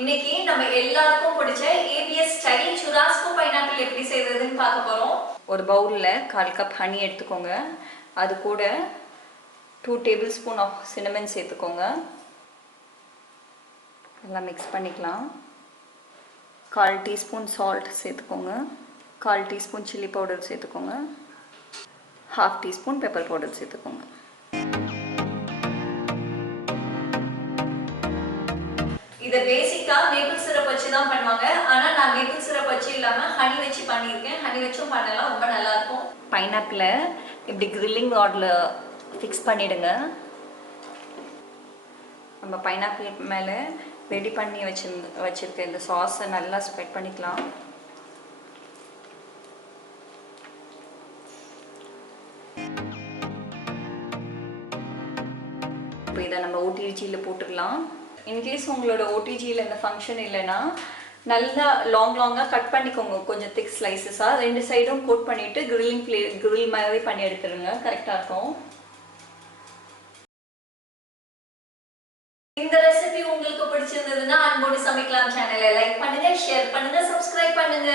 இன்னைக்கு நம்ம எல்லாருக்கும் பிடிச்ச ஏபிஎஸ் ஸ்டைல் சுராஸ்கோ பைனாப்பிள் எப்படி செய்யறதுன்னு பார்க்க போறோம். ஒரு பவுல்ல 1/4 கப் ஹனி எடுத்துக்கோங்க. அது கூட 2 டேபிள்ஸ்பூன் ஆஃப் சின்னமன் சேர்த்துக்கோங்க. எல்லாம் மிக்ஸ் பண்ணிக்கலாம். 1/4 டீஸ்பூன் சால்ட் சேர்த்துக்கோங்க. 1/4 டீஸ்பூன் சில்லி பவுடர் சேர்த்துக்கோங்க. 1/2 டீஸ்பூன் பெப்பர் பவுடர் சேர்த்துக்கோங்க. இத பேசிக்கா மேப்பிள் சிரப் வச்சு தான் பண்ணுவாங்க. ஆனா நான் மேப்பிள் சிரப் வச்சு இல்லாம ஹனி வச்சு பண்ணியிருக்கேன். ஹனி வச்சும் பண்ணலாம், ரொம்ப நல்லா இருக்கும். பைனாப்பிள இப்படி கிரில்லிங் ராட்ல ஃபிக்ஸ் பண்ணிடுங்க. நம்ம பைனாப்பிள் மேல ரெடி பண்ணி வச்சிருக்க இந்த சாஸை நல்லா ஸ்ப்ரெட் பண்ணிக்கலாம். இப்போ இதை நம்ம ஓடிஜியில் போட்டுடலாம். இன்கேஸ் உங்களோட ஓடிஜியில் இந்த ஃபங்க்ஷன் இல்லைன்னா நல்லா லாங்காக கட் பண்ணிக்கோங்க, கொஞ்சம் திக் ஸ்லைசஸாக. 2 சைடும் கோட் பண்ணிவிட்டு கிரில் மாதிரி பண்ணி எடுத்துருங்க, கரெக்டாக இருக்கும். இந்த ரெசிபி உங்களுக்கு பிடிச்சிருந்ததுன்னா அன்போடு சமைக்கலாம் சேனலை லைக் பண்ணுங்க, ஷேர் பண்ணுங்க, சப்ஸ்கிரைப் பண்ணுங்க.